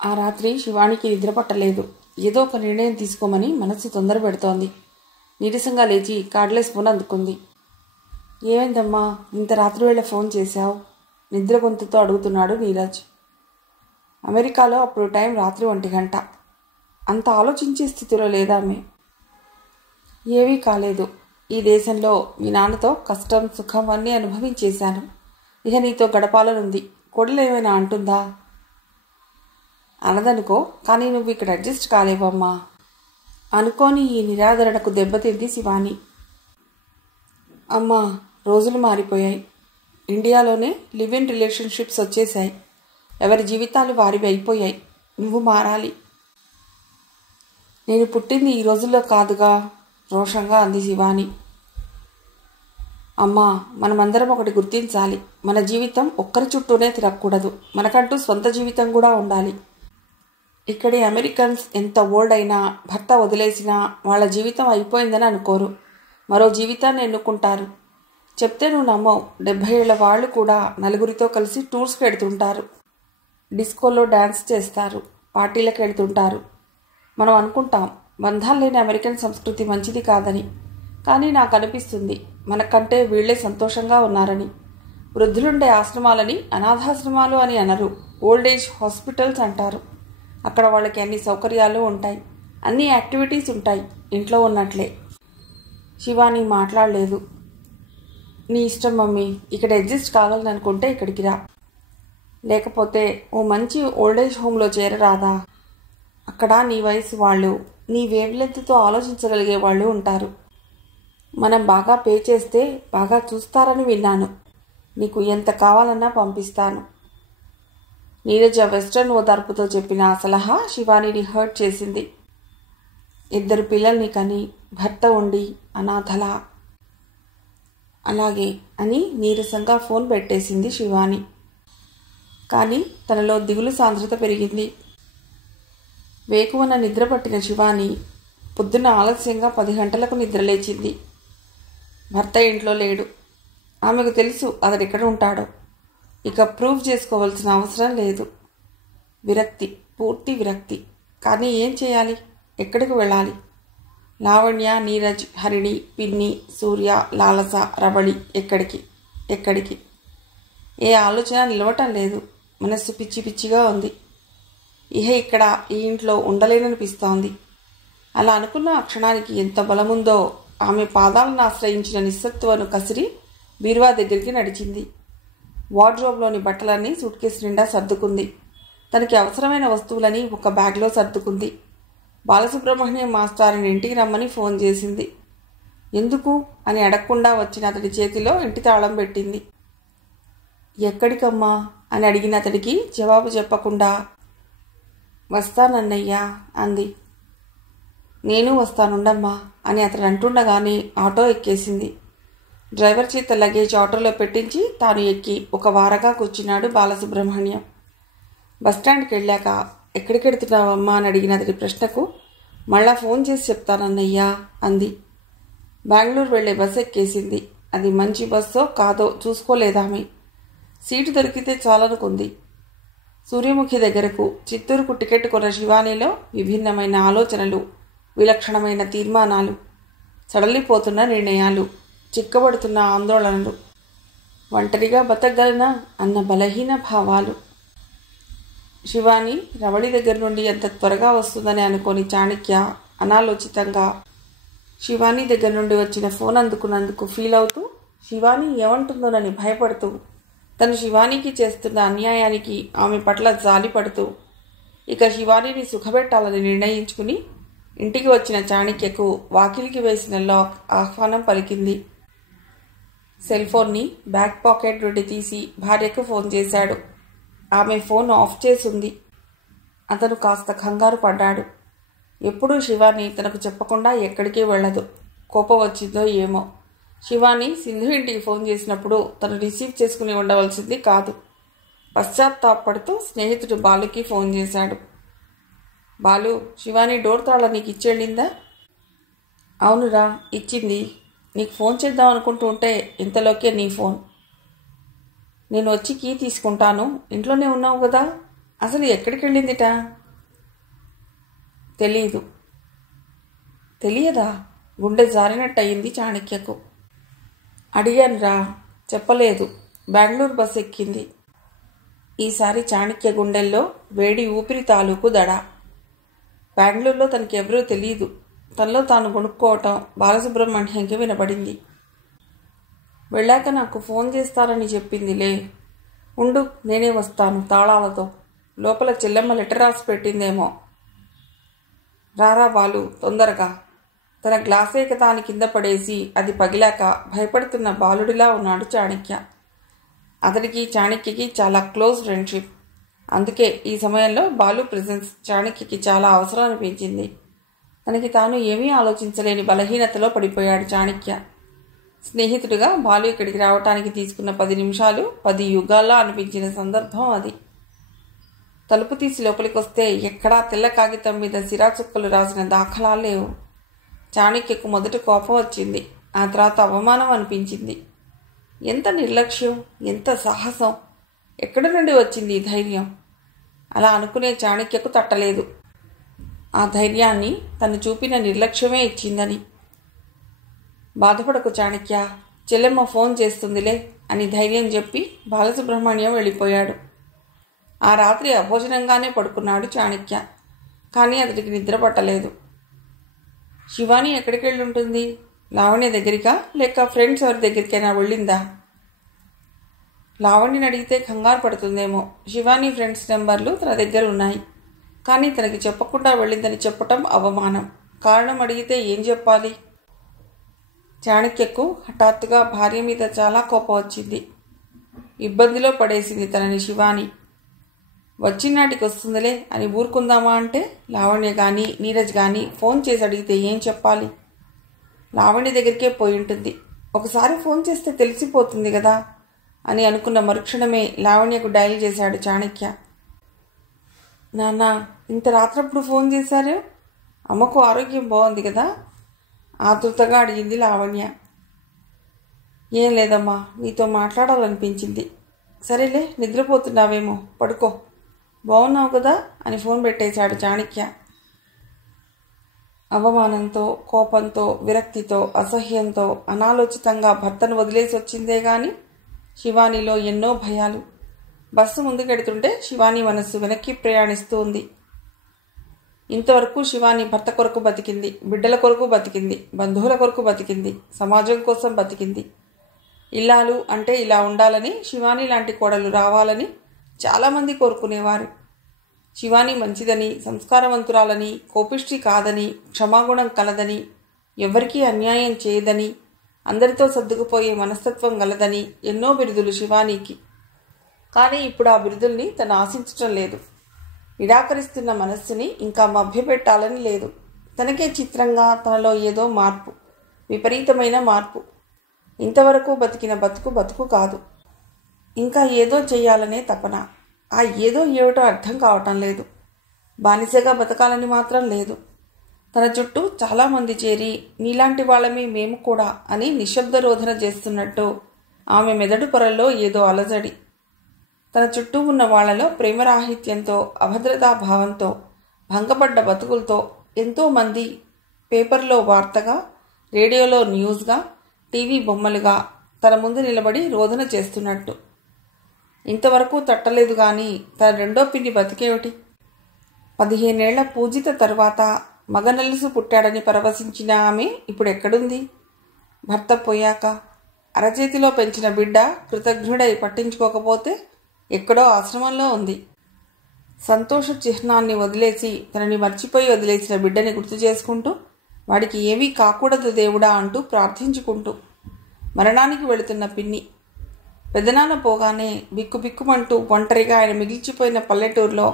ఆ రాత్రి శివానికి నిద్ర పట్టలేదు. ఏదో ఒక నిర్ణయం తీసుకోమని మనసు తొందర పెడుతోంది. నీరసంగా లేచి కార్డ్లెస్ ఫోన్ అందుకుంది. ఏమైందమ్మా, ఇంత రాత్రి వేళ ఫోన్ చేశావు? నిద్ర గొంతుతో అడుగుతున్నాడు నీరజ్. అమెరికాలో అప్పుడు టైం రాత్రి 1 గంట. అంత ఆలోచించే స్థితిలో లేదామె. ఏవీ కాలేదు. ఈ దేశంలో మీ నాన్నతో కష్టం సుఖం అన్నీ అనుభవించేశాను. ఇక నీతో గడపాలనుంది. కొడలేమైనా అంటుందా? అనదనుకో, కానీ నువ్వు ఇక్కడ అడ్జస్ట్ కాలేవమ్మా. అనుకోని ఈ నిరాదరణకు దెబ్బతింది శివాని. అమ్మా, రోజులు మారిపోయాయి. ఇండియాలోనే లివ్ ఇన్ రిలేషన్షిప్స్ వచ్చేశాయి. ఎవరి జీవితాలు వారివి అయిపోయాయి. నువ్వు మారాలి. నేను పుట్టింది ఈ రోజుల్లో కాదుగా, రోషంగా అంది శివాని. అమ్మా, మనమందరం ఒకటి గుర్తించాలి. మన జీవితం ఒక్కరి చుట్టూనే తిరగకూడదు. మనకంటూ సొంత జీవితం కూడా ఉండాలి. ఇక్కడి అమెరికన్స్ ఎంత ఓల్డ్ అయినా, భర్త వదిలేసినా వాళ్ళ జీవితం అయిపోయిందని అనుకోరు. మరో జీవితాన్ని ఎన్నుకుంటారు. చెప్తే నువ్వు నమ్మవు. 70 ఏళ్ల వాళ్ళు కూడా నలుగురితో కలిసి టూర్స్కి వెడుతుంటారు. డిస్కోలో డ్యాన్స్ చేస్తారు. పార్టీలకు వెళ్తుంటారు. మనం అనుకుంటాం బంధాలు లేని అమెరికన్ సంస్కృతి మంచిది కాదని. కానీ నాకు అనిపిస్తుంది మనకంటే వీళ్లే సంతోషంగా ఉన్నారని. వృద్ధులుండే ఆశ్రమాలని అనాథాశ్రమాలు అని అనరు. ఓల్డ్ ఏజ్ హాస్పిటల్స్ అంటారు. అక్కడ వాళ్ళకి అన్ని సౌకర్యాలు ఉంటాయి. అన్ని యాక్టివిటీస్ ఉంటాయి. ఇంట్లో ఉన్నట్లే. శివాని మాట్లాడలేదు. నీ ఇష్టం మమ్మీ. ఇక్కడ అడ్జస్ట్ కాగలననుకుంటే ఇక్కడికి రా. లేకపోతే ఓ మంచి ఓల్డేజ్ హోమ్లో చేరరాదా? అక్కడ నీ వయసు వాళ్ళు, నీ వేవ్లెంత్తో ఆలోచించగలిగే వాళ్ళు ఉంటారు. మనం బాగా పే చేస్తే బాగా చూస్తారని విన్నాను. నీకు ఎంత కావాలన్నా పంపిస్తాను. నీరజ వెస్టర్న్ ఓదార్పుతో చెప్పిన ఆ సలహా శివానిని హర్ట్ చేసింది. 2 పిల్లల్ని కని భర్త ఉండి అనాథలా. అలాగే అని నీరసంగా ఫోన్ పెట్టేసింది శివాని. కానీ తనలో దిగులు సాంద్రత పెరిగింది. వేకువన నిద్ర పట్టిన శివాని పొద్దున్న ఆలస్యంగా 10 గంటలకు నిద్రలేచింది. భర్త ఇంట్లో లేడు. ఆమెకు తెలుసు అతడెక్కడ ఉంటాడో. ఇక ప్రూవ్ చేసుకోవాల్సిన అవసరం లేదు. విరక్తి, పూర్తి విరక్తి. కానీ ఏం చేయాలి? ఎక్కడికి వెళ్ళాలి? లావణ్య, నీరజ్, హరిణి, పిన్ని, సూర్య, లాలస, రవళి ఎక్కడికి? ఏ ఆలోచన నిలవటం లేదు. మనస్సు పిచ్చి పిచ్చిగా ఉంది. ఇహ ఇక్కడ ఈ ఇంట్లో ఉండలేననిపిస్తోంది. అలా అనుకున్న ఆ క్షణానికి ఎంత బలముందో ఆమె పాదాలను ఆశ్రయించిన నిస్సత్తువను కసిరి బీరువా దగ్గరికి నడిచింది. వార్డ్రోబ్లోని బట్టలన్నీ సూట్ కేసు నిండా సర్దుకుంది. తనకి అవసరమైన వస్తువులని ఒక బ్యాగ్లో సర్దుకుంది. బాలసుబ్రహ్మణ్యం మాస్టారుని ఇంటికి రమ్మని ఫోన్ చేసింది. ఎందుకు అని అడగకుండా వచ్చిన అతడి చేతిలో ఇంటి తాళం పెట్టింది. ఎక్కడికమ్మా అని అడిగిన అతడికి జవాబు చెప్పకుండా వస్తానన్నయ్యా అంది. నేను వస్తానుండమ్మా అని అతడు అంటుండగానే ఆటో ఎక్కేసింది. డ్రైవర్ చేత లగేజ్ ఆటోలో పెట్టించి తాను ఎక్కి ఒక వారగా కూర్చున్నాడు బాలసుబ్రహ్మణ్యం. బస్టాండ్కి వెళ్ళాక ఎక్కడికెడుతున్నావమ్మా అని అడిగిన అతడి ప్రశ్నకు మళ్ళా ఫోన్ చేసి చెప్తానన్నయ్యా అంది. బెంగళూరు వెళ్లే బస్సు ఎక్కేసింది. అది మంచి బస్సో కాదో చూసుకోలేదామె. సీటు దొరికితే చాలనుకుంది. సూర్యముఖి దగ్గరకు చిత్తూరుకు టికెట్ కొన్న శివానీలో విభిన్నమైన ఆలోచనలు, విలక్షణమైన తీర్మానాలు, సడలిపోతున్న నిర్ణయాలు, చిక్కబడుతున్న ఆందోళనలు, ఒంటరిగా బతకగలనా అన్న బలహీన భావాలు. శివాని రవళి దగ్గర నుండి ఎంత త్వరగా వస్తుందని అనుకోని చాణక్య అనాలోచితంగా శివాని దగ్గర నుండి వచ్చిన ఫోన్ అందుకున్నందుకు ఫీల్ అవుతూ, శివాని ఏమంటుందోనని భయపడుతూ, తను శివానికి చేస్తున్న అన్యాయానికి ఆమె పట్ల జాలి పడుతూ, ఇక శివానిని సుఖపెట్టాలని నిర్ణయించుకుని ఇంటికి వచ్చిన చాణక్యకు వాకిలికి వేసిన లాక్ ఆహ్వానం పలికింది. సెల్ ఫోన్ని బ్యాక్ పాకెట్ నుండి తీసి భార్యకు ఫోన్ చేశాడు. ఆమె ఫోన్ ఆఫ్ చేసుంది. అతను కాస్త కంగారు పడ్డాడు. ఎప్పుడూ శివాని తనకు చెప్పకుండా ఎక్కడికి వెళ్ళదు. కోపం వచ్చిందో ఏమో. శివాని సింధు ఇంటికి ఫోన్ చేసినప్పుడు తను రిసీవ్ చేసుకుని ఉండవలసింది కాదు. పశ్చాత్తాపడుతూ స్నేహితుడు బాలుకి ఫోన్ చేశాడు. బాలు, శివాని డోర్ తాళం నీకు ఇచ్చేళ్ళిందా? అవునురా, ఇచ్చింది. నీకు ఫోన్ చేద్దాం అనుకుంటూ ఉంటే ఇంతలోకే నీ ఫోన్. నేను వచ్చి కీ తీసుకుంటాను. ఇంట్లోనే ఉన్నావు కదా? అసలు ఎక్కడికి వెళ్ళిందిట? తెలీదు. తెలియదా? గుండె జారినట్టయింది చాణక్యకు. అడిగానురా, చెప్పలేదు. బెంగళూరు బస్ ఎక్కింది. ఈసారి చాణక్య గుండెల్లో వేడి ఊపిరి తాలూకు దడ. బెంగళూరులో తనకెవరూ తెలియదు. తనలో తాను కొనుక్కోవటం బాలసుబ్రహ్మణ్యంకి వినపడింది. వెళ్ళాక నాకు ఫోన్ చేస్తారని చెప్పిందిలే. ఉండు, నేనే వస్తాను తాళాలతో. లోపల చెల్లెమ్మ లెటర్ రాసి పెట్టిందేమో. రారా బాలు, తొందరగా. తన గ్లాసేకతాని కింద పడేసి అది పగిలాక భయపడుతున్న బాలుడిలా ఉన్నాడు చాణక్య. అతడికి చాణక్యకి చాలా క్లోజ్ ఫ్రెండ్షిప్. అందుకే ఈ సమయంలో బాలు ప్రెజెన్స్ చాణక్యకి చాలా అవసరం అనిపించింది. తనకి తాను ఏమీ ఆలోచించలేని బలహీనతలో పడిపోయాడు చాణక్య. స్నేహితుడిగా బాలు ఇక్కడికి రావటానికి తీసుకున్న 10 నిమిషాలు 10 యుగాల్లో అనిపించిన సందర్భం అది. తలుపు తీసి లోపలికొస్తే ఎక్కడా తెల్ల కాగితం మీద సిరాచుక్కలు రాసిన దాఖలాలు లేవు. చాణక్యకు మొదట కోపం వచ్చింది. ఆ తర్వాత అవమానం అనిపించింది. ఎంత నిర్లక్ష్యం, ఎంత సాహసం! ఎక్కడి నుండి వచ్చింది ఈ ధైర్యం? అలా అనుకునే చాణక్యకు తట్టలేదు. ఆ ధైర్యాన్ని తను చూపిన నిర్లక్ష్యమే ఇచ్చిందని. బాధపడకు చాణక్య, చెల్లెమ్మ ఫోన్ చేస్తుందిలే అని ధైర్యం చెప్పి బాలసుబ్రహ్మణ్యం వెళ్ళిపోయాడు. ఆ రాత్రి అభోజనంగానే పడుకున్నాడు చాణక్య. కానీ అతడికి నిద్ర పట్టలేదు. శివాని ఎక్కడికి వెళ్ళుంటుంది? లావణ్య దగ్గరికా, లేక ఫ్రెండ్స్ ఎవరి దగ్గరికైనా వెళ్ళిందా? లావణ్యని అడిగితే కంగారు పడుతుందేమో. శివాని ఫ్రెండ్స్ నెంబర్లు తన దగ్గర ఉన్నాయి. కానీ తనకి చెప్పకుండా వెళ్ళిందని చెప్పటం అవమానం. కారణం అడిగితే ఏం చెప్పాలి? చాణక్యకు హఠాత్తుగా భార్య మీద చాలా కోపం వచ్చింది. ఇబ్బందిలో పడేసింది తనని శివాని. వచ్చినాటికి వస్తుందిలే అని ఊరుకుందామా అంటే లావణ్య కానీ నీరజ్ కానీ ఫోన్ చేసి అడిగితే ఏం చెప్పాలి? లావణ్య దగ్గరికే పోయి ఉంటుంది. ఒకసారి ఫోన్ చేస్తే తెలిసిపోతుంది కదా అని అనుకున్న మరుక్షణమే లావణ్యకు డయల్ చేశాడు చాణక్య. నాన్న, ఇంత రాత్రప్పుడు ఫోన్ చేశారు? అమ్మకు ఆరోగ్యం బాగుంది కదా? ఆతృతగా అడిగింది లావణ్య. ఏం లేదమ్మా, నీతో మాట్లాడాలనిపించింది. సరేలే, నిద్రపోతున్నావేమో, పడుకో. బాగున్నావు కదా అని ఫోన్ పెట్టేశాడు చాణక్య. అవమానంతో, కోపంతో, విరక్తితో, అసహ్యంతో అనాలోచితంగా భర్తను వదిలేసి వచ్చిందే గాని శివానీలో ఎన్నో భయాలు. బస్సు ముందుకెడుతుంటే శివాని మనస్సు వెనక్కి ప్రయాణిస్తూ ఉంది. ఇంతవరకు శివాని భర్త కొరకు బతికింది, బిడ్డల కొరకు బతికింది, బంధువుల కొరకు బతికింది, సమాజం కోసం బతికింది. ఇల్లాలు అంటే ఇలా ఉండాలని, శివాని లాంటి కోడలు రావాలని చాలామంది కోరుకునేవారు. శివాని మంచిదని, సంస్కారవంతురాలని, కోపిష్టి కాదని, క్షమాగుణం కలదని, ఎవరికీ అన్యాయం చేయదని, అందరితో సర్దుకుపోయే మనస్తత్వం గలదని ఎన్నో బిరుదులు శివానీకి. కానీ ఇప్పుడు ఆ బిరుదుల్ని తను ఆశించటం లేదు. నిరాకరిస్తున్న మనస్సుని ఇంకా మభ్యపెట్టాలని లేదు. తనకే చిత్రంగా తనలో ఏదో మార్పు, విపరీతమైన మార్పు. ఇంతవరకు బతికిన బతుకు కాదు. ఇంకా ఏదో చెయ్యాలనే తపన. ఆ ఏదో ఏమిటో అర్థం కావటం లేదు. బానిసగా బతకాలని మాత్రం లేదు. తన చుట్టూ చాలామంది చేరి నీలాంటి వాళ్ళమే మేము కూడా అని నిశ్శబ్ద రోధన చేస్తున్నట్టు ఆమె మెదడు పొరల్లో ఏదో అలజడి. తన చుట్టూ ఉన్న వాళ్లలో ప్రేమరాహిత్యంతో, అభద్రతాభావంతో, భంగపడ్డ బతుకులతో ఎంతోమంది పేపర్లో వార్తగా, రేడియోలో న్యూస్గా, టీవీ బొమ్మలుగా తన ముందు నిలబడి రోదన చేస్తున్నట్టు. ఇంతవరకు తట్టలేదు గాని తన రెండో పిన్ని బతికేమిటి? 15 ఏళ్ల పూజిత తరువాత మగనలుసు పుట్టాడని పరవశించిన ఆమె ఇప్పుడు ఎక్కడుంది? భర్త పోయాక అరచేతిలో పెంచిన బిడ్డ కృతజ్ఞుడై పట్టించుకోకపోతే ఎక్కడో ఆశ్రమంలో ఉంది. సంతోష చిహ్నాన్ని వదిలేసి తనని మర్చిపోయి వదిలేసిన బిడ్డని గుర్తు చేసుకుంటూ, వాడికి ఏమీ కాకూడదు దేవుడా అంటూ ప్రార్థించుకుంటూ మరణానికి వెళుతున్న పిన్ని. పెదనాన్న పోగానే బిక్కుబిక్కుమంటూ ఒంటరిగా ఆయన మిగిల్చిపోయిన పల్లెటూరులో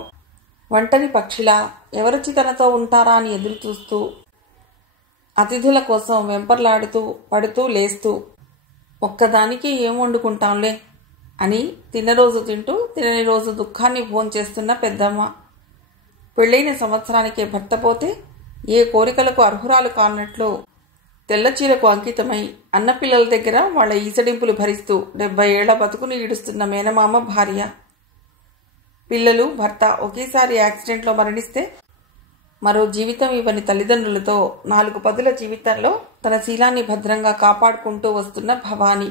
ఒంటరి పక్షిలా ఎవరొచ్చి తనతో ఉంటారా అని ఎదురు చూస్తూ, అతిథుల కోసం వెంపర్లాడుతూ, పడుతూ లేస్తూ, ఒక్కదానికి ఏం వండుకుంటాంలే అని తిన్నరోజు తింటూ తినని రోజు దుఃఖాన్ని భోంచేస్తున్న పెద్దమ్మ. పెళ్ళైన సంవత్సరానికే భర్త పోతే ఏ కోరికలకు అర్హురాలు కానట్లు తెల్లచీరకు అంకితమై అన్నపిల్లల దగ్గర వాళ్ల ఈసడింపులు భరిస్తూ 70 ఏళ్ల బతుకుని ఈడుస్తున్న మేనమామ భార్య. పిల్లలు, భర్త ఒకేసారి యాక్సిడెంట్లో మరణిస్తే మరో జీవితం ఇవ్వని తల్లిదండ్రులతో 4 పదుల జీవితంలో తన శీలాన్ని భద్రంగా కాపాడుకుంటూ వస్తున్న భవానీ.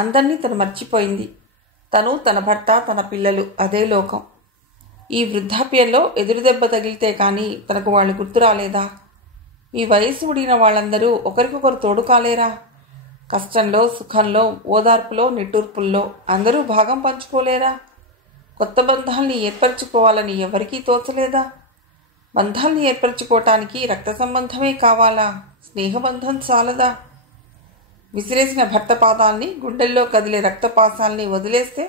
అందరినీ తను మర్చిపోయింది. తను, తన భర్త, తన పిల్లలు అదే లోకం. ఈ వృద్ధాప్యంలో ఎదురుదెబ్బ తగిలితే కానీ తనకు వాళ్ళు గుర్తు రాలేదా? ఈ వయస్సు ఉడిన వాళ్ళందరూ ఒకరికొకరు తోడు కాలేరా? కష్టంలో, సుఖంలో, ఓదార్పులో, నిట్టూర్పుల్లో అందరూ భాగం పంచుకోలేరా? కొత్త బంధాల్ని ఏర్పరచుకోవాలని ఎవరికీ తోచలేదా? బంధాల్ని ఏర్పరచుకోవటానికి రక్త సంబంధమే కావాలా? స్నేహబంధం చాలదా? విసిరేసిన భర్త పాదాల్ని, గుండెల్లో కదిలే రక్తపాసాల్ని వదిలేస్తే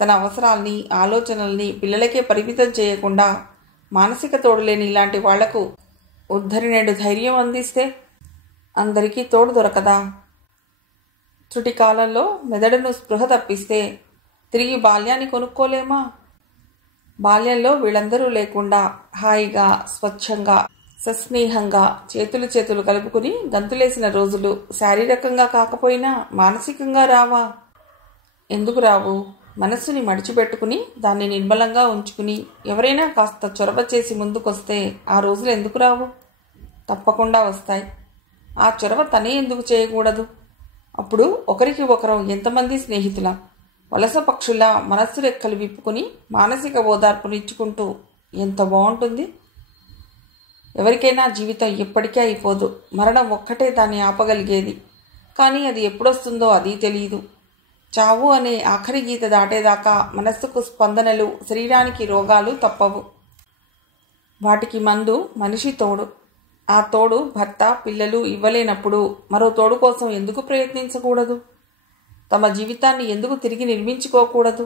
తన అవసరాల్ని, ఆలోచనల్ని పిల్లలకే పరిమితం చేయకుండా మానసిక తోడులేని ఇలాంటి వాళ్లకు ఉద్ధరినేడు ధైర్యం అందిస్తే అందరికీ తోడు దొరకదా? త్రుటి కాలంలో మెదడును స్పృహ తప్పిస్తే తిరిగి బాల్యాన్ని కొనుక్కోలేమా? బాల్యంలో వీళ్ళందరూ లేకుండా హాయిగా, స్వచ్ఛంగా, సస్నేహంగా చేతులు కలుపుకుని గంతులేసిన రోజులు శారీరకంగా కాకపోయినా మానసికంగా రావా? ఎందుకు రావు? మనస్సుని మడిచిపెట్టుకుని దాన్ని నిర్మలంగా ఉంచుకుని ఎవరైనా కాస్త చొరవ చేసి ముందుకొస్తే ఆ రోజులు ఎందుకు రావు? తప్పకుండా వస్తాయి. ఆ చొరవ తనే ఎందుకు చేయకూడదు? అప్పుడు ఒకరికి ఒకరం ఎంతమంది స్నేహితులం? వలస పక్షుల మనస్సు రెక్కలు విప్పుకుని మానసిక ఓదార్పునిచ్చుకుంటూ ఎంత బాగుంటుంది. ఎవరికైనా జీవితం ఎప్పటికీ అయిపోదు. మరణం ఒక్కటే దాన్ని ఆపగలిగేది. కానీ అది ఎప్పుడొస్తుందో అది తెలియదు. చావు అనే ఆఖరి గీత దాటేదాకా మనస్సుకు స్పందనలు, శరీరానికి రోగాలు తప్పవు. వాటికి మందు మనిషి తోడు. ఆ తోడు భర్త, పిల్లలు ఇవ్వలేనప్పుడు మరో తోడు కోసం ఎందుకు ప్రయత్నించకూడదు? తమ జీవితాన్ని ఎందుకు తిరిగి నిర్మించుకోకూడదు?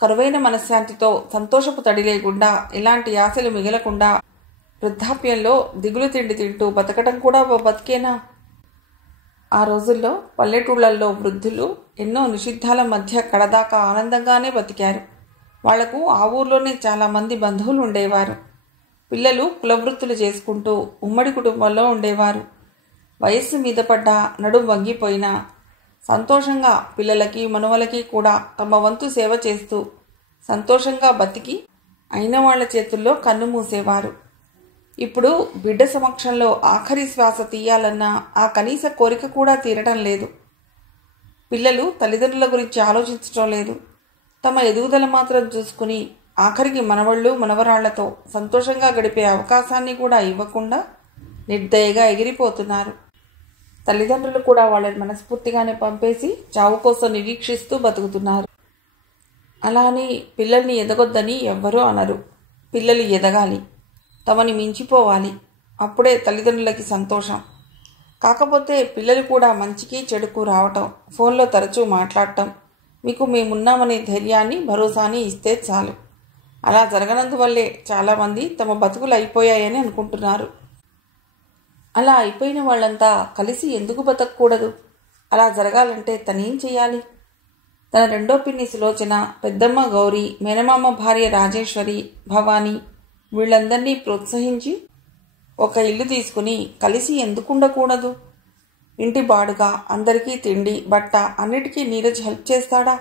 కరువైన మనశ్శాంతితో సంతోషపు తడి లేకుండా, ఎలాంటి ఆశలు మిగలకుండా వృద్ధాప్యంలో దిగులు తిండి తింటూ బతకటం కూడా ఓ బతికేనా? ఆ రోజుల్లో పల్లెటూళ్లలో వృద్ధులు ఎన్నో నిషిద్ధాల మధ్య కడదాకా ఆనందంగానే బతికారు. వాళ్లకు ఆ ఊర్లోనే చాలామంది బంధువులు ఉండేవారు. పిల్లలు కులవృత్తులు చేసుకుంటూ ఉమ్మడి కుటుంబంలో ఉండేవారు. వయస్సు మీద పడ్డా, నడుం వంగిపోయినా సంతోషంగా పిల్లలకి, మనుమలకి కూడా తమ వంతు సేవ చేస్తూ సంతోషంగా బతికి అయిన వాళ్ల చేతుల్లో కన్ను మూసేవారు. ఇప్పుడు బిడ్డ సమక్షంలో ఆఖరి శ్వాస తీయాలన్నా ఆ కనీస కోరిక కూడా తీరటం లేదు. పిల్లలు తల్లిదండ్రుల గురించి ఆలోచించటం లేదు. తమ ఎదుగుదల మాత్రం చూసుకుని ఆఖరికి మనవళ్ళు, మనవరాళ్లతో సంతోషంగా గడిపే అవకాశాన్ని కూడా ఇవ్వకుండా నిర్దయగా ఎగిరిపోతున్నారు. తల్లిదండ్రులు కూడా వాళ్ళని మనస్ఫూర్తిగానే పంపేసి చావు కోసం నిరీక్షిస్తూ బతుకుతున్నారు. అలా అని పిల్లల్ని ఎదగొద్దని ఎవ్వరూ అనరు. పిల్లలు ఎదగాలి, తమని మించిపోవాలి. అప్పుడే తల్లిదండ్రులకి సంతోషం. కాకపోతే పిల్లలు కూడా మంచికి చెడుకు రావటం, ఫోన్లో తరచూ మాట్లాడటం, మీకు మేమున్నామనే ధైర్యాన్ని, భరోసాని ఇస్తే చాలు. అలా జరగనందువల్లే చాలామంది తమ బతుకులు అయిపోయాయని అనుకుంటున్నారు. అలా అయిపోయిన వాళ్ళంతా కలిసి ఎందుకు బతకూడదు? అలా జరగాలంటే తనేం చెయ్యాలి? తన రెండో పిన్ని సులోచన, పెద్దమ్మ గౌరీ, మేనమామ భార్య రాజేశ్వరి, భవానీ వీళ్ళందరినీ ప్రోత్సహించి ఒక ఇల్లు తీసుకుని కలిసి ఎందుకుండకూడదు? ఇంటి బాడుగా, అందరికీ తిండి, బట్ట అన్నిటికీ నీరజ్ హెల్ప్ చేస్తాడా?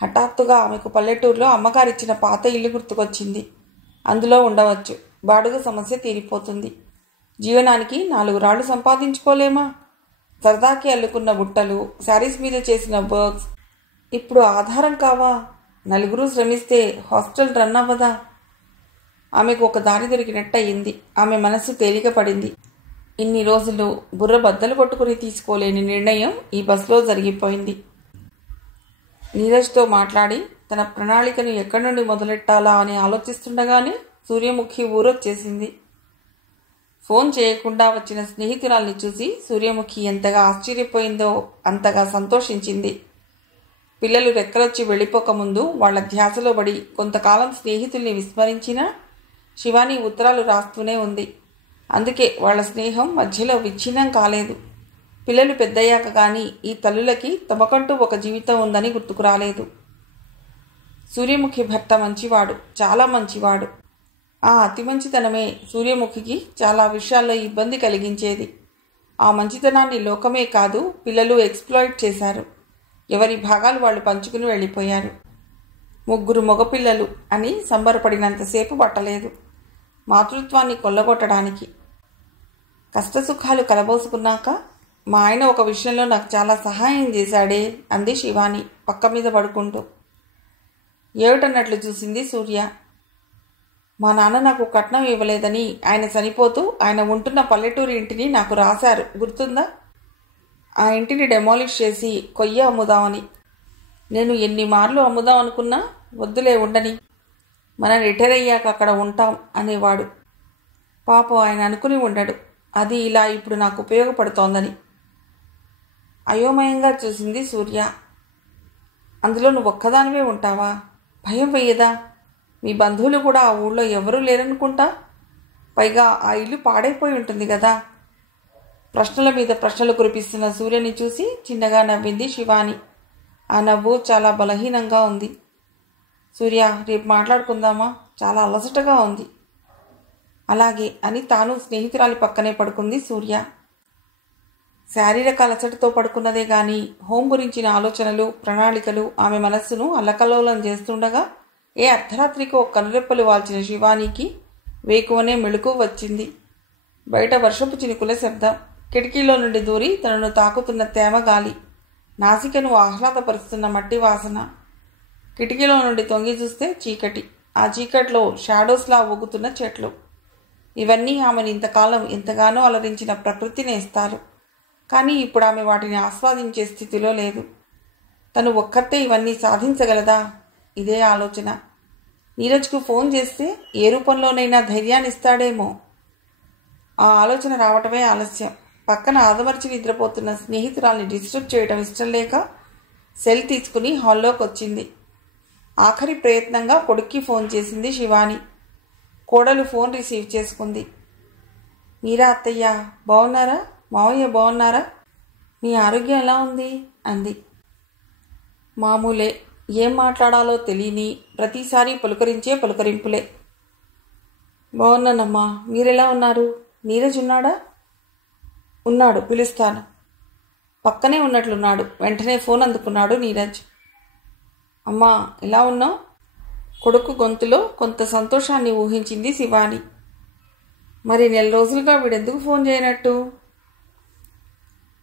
హఠాత్తుగా ఆమెకు పల్లెటూరులో అమ్మగారిచ్చిన పాత ఇల్లు గుర్తుకొచ్చింది. అందులో ఉండవచ్చు. బాడుగ సమస్య తీరిపోతుంది. జీవనానికి 4 రాళ్లు సంపాదించుకోలేమా? సరదాకి అల్లుకున్న బుట్టలు, శారీస్ మీద చేసిన వర్క్స్ ఇప్పుడు ఆధారం కావా? నలుగురు శ్రమిస్తే హాస్టల్ రన్ అవ్వదా? ఆమెకు ఒక దారి దొరికినట్టయింది. ఆమె మనస్సు తేలిక పడింది. ఇన్ని రోజులు బుర్ర బద్దలు కొట్టుకుని తీసుకోలేని నిర్ణయం ఈ బస్లో జరిగిపోయింది. నీరజ్తో మాట్లాడి తన ప్రణాళికను ఎక్కడి నుండి మొదలెట్టాలా అని ఆలోచిస్తుండగానే సూర్యముఖి ఊరొచ్చేసింది. ఫోన్ చేయకుండా వచ్చిన స్నేహితురాల్ని చూసి సూర్యముఖి ఎంతగా ఆశ్చర్యపోయిందో అంతగా సంతోషించింది. పిల్లలు రెక్కలొచ్చి వెళ్ళిపోకముందు వాళ్ల ధ్యాసలో పడి కొంతకాలం స్నేహితుల్ని విస్మరించినా శివాని ఉత్తరాలు రాస్తూనే ఉంది. అందుకే వాళ్ల స్నేహం మధ్యలో విచ్ఛిన్నం కాలేదు. పిల్లలు పెద్దయ్యాక కానీ ఈ తల్లులకి తమకంటూ ఒక జీవితం ఉందని గుర్తుకు రాలేదు. సూర్యముఖి భర్త మంచివాడు, చాలా మంచివాడు. ఆ అతి మంచితనమే సూర్యముఖికి చాలా విషయాల్లో ఇబ్బంది కలిగించేది. ఆ మంచితనాన్ని లోకమే కాదు, పిల్లలు ఎక్స్‌ప్లాయిట్ చేశారు. ఎవరి భాగాలు వాళ్ళు పంచుకుని వెళ్ళిపోయారు. 3 మగపిల్లలు అని సంబరపడినంతసేపు పట్టలేదు మాతృత్వాన్ని కొల్లగొట్టడానికి. కష్టసుఖాలు కలబోసుకున్నాక మా ఆయన ఒక విషయంలో నాకు చాలా సహాయం చేశాడే అంది శివాని పక్క మీద పడుకుంటూ. ఏమిటన్నట్లు చూసింది సూర్య. మా నాన్న నాకు కట్నం ఇవ్వలేదని ఆయన చనిపోతూ ఆయన ఉంటున్న పల్లెటూరి ఇంటిని నాకు రాశారు, గుర్తుందా? ఆ ఇంటిని డెమాలిష్ చేసి కొయ్య అమ్ముదామని. నేను ఎన్ని మార్లు అమ్ముదాం అనుకున్నా వద్దులే ఉండని, మనం రిటైర్ అయ్యాక అక్కడ ఉంటాం అనేవాడు. పాపం ఆయన అనుకుని ఉండడు అది ఇలా ఇప్పుడు నాకు ఉపయోగపడుతోందని. అయోమయంగా చూసింది సూర్య. అందులో నువ్వు ఒక్కదానివే ఉంటావా? భయం వెయ్యదా? మీ బంధువులు కూడా ఆ ఊళ్ళో ఎవరూ లేరనుకుంటా. పైగా ఆ ఇల్లు పాడైపోయి ఉంటుంది కదా. ప్రశ్నల మీద ప్రశ్నలు కురిపిస్తున్న సూర్యని చూసి చిన్నగా నవ్వింది శివాని. ఆ నవ్వు చాలా బలహీనంగా ఉంది. సూర్య, రేపు మాట్లాడుకుందామా? చాలా అలసటగా ఉంది. అలాగే అని తాను స్నేహితురాలి పక్కనే పడుకుంది సూర్య. శారీరక అలసటతో పడుకున్నదే గాని హోం గురించిన ఆలోచనలు ప్రణాళికలు ఆమె మనస్సును అల్లకల్లోలం చేస్తుండగా ఏ అర్ధరాత్రికో కనురెప్పలు వాల్చిన శివానికి వేకువనే మెళుకు వచ్చింది. బయట వర్షపు చినుకుల శబ్దం, కిటికీలో నుండి దూరి తనను తాకుతున్న తేమ గాలి, నాసికను ఆహ్లాదపరుస్తున్న మట్టి వాసన. కిటికీలో నుండి తొంగి చూస్తే చీకటి, ఆ చీకట్లో షాడోస్లా ఊగుతున్న చెట్లు. ఇవన్నీ ఆమెను ఇంతకాలం ఎంతగానో అలరించిన ప్రకృతి నేస్తాలు. కానీ ఇప్పుడు ఆమె వాటిని ఆస్వాదించే స్థితిలో లేదు. తను ఒక్కతే ఇవన్నీ సాధించగలదా? ఇదే ఆలోచన. నీరజ్కు ఫోన్ చేస్తే ఏ రూపంలోనైనా ధైర్యాన్ని ఇస్తాడేమో. ఆ ఆలోచన రావటమే ఆలస్యం. పక్కన ఆదమర్చి నిద్రపోతున్న స్నేహితురాల్ని డిస్టర్బ్ చేయడం ఇష్టం లేక సెల్ తీసుకుని హాల్లోకి వచ్చింది. ఆఖరి ప్రయత్నంగా కొడుక్కి ఫోన్ చేసింది శివాని. కోడలు ఫోన్ రిసీవ్ చేసుకుంది. మీరా అత్తయ్య, బాగున్నారా? మావయ్య బాగున్నారా? మీ ఆరోగ్యం ఎలా ఉంది అంది. మామూలే, ఏం మాట్లాడాలో తెలియని ప్రతిసారి పలుకరించే పలుకరింపులే. బాగున్నానమ్మా, మీరెలా ఉన్నారు? నీరజ్ ఉన్నాడా? ఉన్నాడు, పిలుస్తాను. పక్కనే ఉన్నట్లున్నాడు. వెంటనే ఫోన్ అందుకున్నాడు నీరజ్. అమ్మా, ఎలా ఉన్నావు? కొడుకు గొంతులో కొంత సంతోషాన్ని ఊహించింది శివాని. మరి నెల రోజులుగా వీడెందుకు ఫోన్ చేయనట్టు?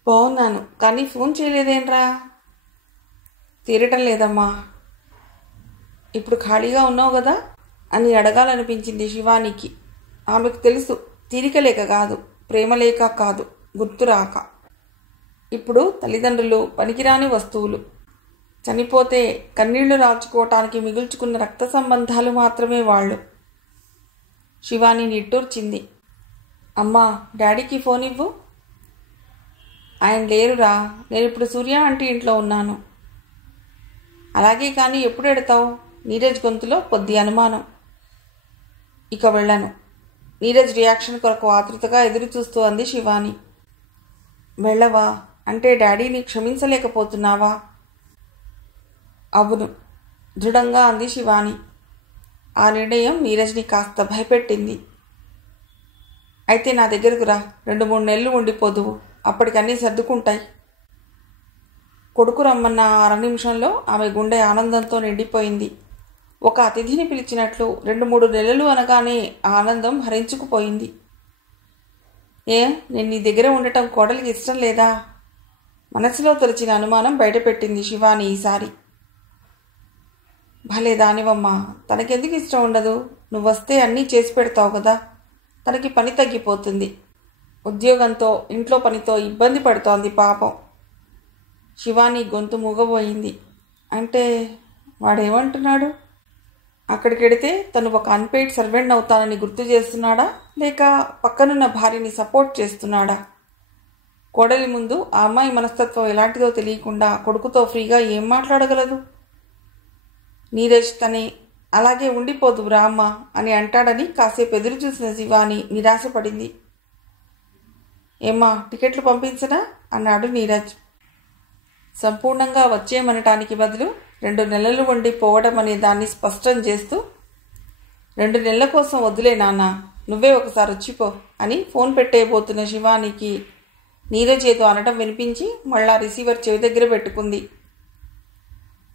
బాగున్నాను, కానీ ఫోన్ చేయలేదేంట్రా? తీరటం లేదమ్మా. ఇప్పుడు ఖాళీగా ఉన్నావు కదా అని అడగాలనిపించింది శివానికి. ఆమెకు తెలుసు, తీరిక లేక కాదు, ప్రేమ లేక కాదు, గుర్తురాక. ఇప్పుడు తల్లిదండ్రులు పనికిరాని వస్తువులు. చనిపోతే కన్నీళ్లు రాల్చుకోవటానికి మిగుల్చుకున్న రక్త సంబంధాలు మాత్రమే వాళ్ళు. శివాని నిట్టూర్చింది. అమ్మా, డాడీకి ఫోన్ ఇవ్వు. ఆయన లేరురా, నేను ఇప్పుడు సూర్య ఆంటీ ఇంట్లో ఉన్నాను. అలాగే కానీ ఎప్పుడు ఎడతావు? నీరజ్ గొంతులో కొద్ది అనుమానం. ఇక వెళ్ళను. నీరజ్ రియాక్షన్ కొరకు ఆతృతగా ఎదురు చూస్తూ అంది శివాని. వెళ్ళవా అంటే డాడీని క్షమించలేకపోతున్నావా? అవును, దృఢంగా అంది శివాని. ఆ నిర్ణయం నీరజ్ని కాస్త భయపెట్టింది. అయితే నా దగ్గరకు రా, 2-3 నెలలు ఉండిపోదువు, అప్పటికన్నీ సర్దుకుంటాయి. కొడుకు రమ్మన్న 6 నిమిషంలో ఆమె గుండె ఆనందంతో నిండిపోయింది. ఒక అతిథిని పిలిచినట్లు 2-3 నెలలు అనగానే ఆనందం హరించుకుపోయింది. నేను నీ దగ్గర ఉండటం కోడలికి ఇష్టం లేదా? మనసులో తొలిచిన అనుమానం బయటపెట్టింది శివాని ఈసారి. భలే దానివమ్మా, తనకెందుకు ఇష్టం ఉండదు? నువ్వొస్తే అన్నీ చేసి పెడతావు కదా. తనకి పని తగ్గిపోతుంది. ఉద్యోగంతో ఇంట్లో పనితో ఇబ్బంది పడుతోంది పాపం. శివాని గొంతు మూగబోయింది. అంటే వాడేమంటున్నాడు? అక్కడికెడితే తను ఒక అన్పెయిడ్ సర్వెంట్ అవుతానని గుర్తు చేస్తున్నాడా, లేక పక్కనున్న భార్యని సపోర్ట్ చేస్తున్నాడా? కోడలి ముందు ఆ అమ్మాయి మనస్తత్వం ఎలాంటిదో తెలియకుండా కొడుకుతో ఫ్రీగా ఏం మాట్లాడగలదు? నీరజ్ తనే అలాగే ఉండిపోదు రామ్మ అని అంటాడని కాసేపు ఎదురు చూసిన శివాని నిరాశపడింది. ఏమ్మా, టికెట్లు పంపించనా అన్నాడు నీరజ్. సంపూర్ణంగా వచ్చేయమనటానికి బదులు 2 నెలలు ఉండి పోవడం అనే దాన్ని స్పష్టం చేస్తూ, 2 నెలల కోసం వదిలే నాన్న, నువ్వే ఒకసారి వచ్చిపో అని ఫోన్ పెట్టేయబోతున్న శివానికి నీరజ్ ఏదో అనడం వినిపించి మళ్ళా రిసీవర్ చెవి దగ్గర పెట్టుకుంది.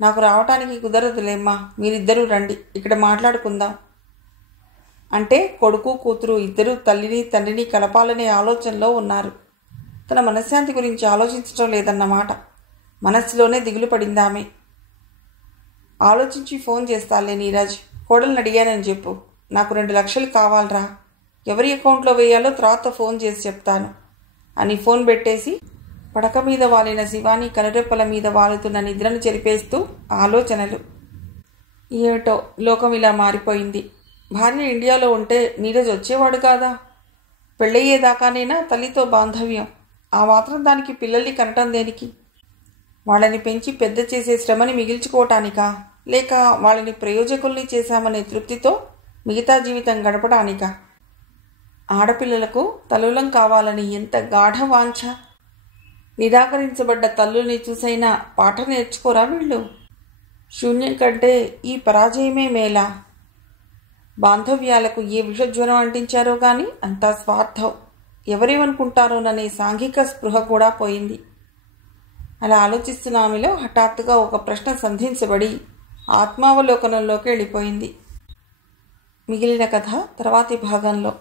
నాకు రావటానికి కుదరదులేమ్మా, మీరిద్దరూ రండి, ఇక్కడ మాట్లాడుకుందాం. అంటే కొడుకు కూతురు ఇద్దరూ తల్లిని తండ్రిని కలపాలనే ఆలోచనలో ఉన్నారు. తన మనశ్శాంతి గురించి ఆలోచించడం లేదన్నమాట. మనస్సులోనే దిగులు పడిందామె. ఆలోచించి ఫోన్ చేస్తాలే నీరజ్, కోడల్ని అడిగానని చెప్పు. నాకు 2 లక్షలు కావాలరా, ఎవరి అకౌంట్లో వేయాలో తర్వాత ఫోన్ చేసి చెప్తాను అని ఫోన్ పెట్టేసి పడక మీద వాలిన శివాని కనురెప్పల మీద వాలుతున్న నిద్రను చెరిపేస్తూ ఆలోచనలు. ఏమిటో లోకం ఇలా మారిపోయింది. భార్య ఇండియాలో ఉంటే నీరజ్ వచ్చేవాడు కాదా? పెళ్ళయ్యేదాకానైనా తల్లితో బాంధవ్యం. ఆ మాత్రం దానికి పిల్లల్ని కనటం దేనికి? వాళ్ళని పెంచి పెద్ద చేసే శ్రమని మిగిల్చుకోవటానికా, లేక వాళ్ళని ప్రయోజకుల్ని చేశామనే తృప్తితో మిగతా జీవితం గడపడానికా? ఆడపిల్లలకు తల్లులం కావాలని ఎంత గాఢ వాంఛ! నిరాకరించబడ్డ తల్లుల్ని చూసైనా పాఠం నేర్చుకోరా వీళ్ళు? శూన్యం కంటే ఈ పరాజయమే మేలా? బాంధవ్యాలకు ఏ విషజ్వరం అంటించారో గాని అంతా స్వార్థం, ఎవరేమనుకుంటారోననే సాంఘిక స్పృహ కూడా పోయింది. అలా ఆలోచిస్తున్న ఆమెలో హఠాత్తుగా ఒక ప్రశ్న సంధించబడి ఆత్మావలోకనంలోకి వెళ్ళిపోయింది. మిగిలిన కథ తర్వాతి భాగంలో.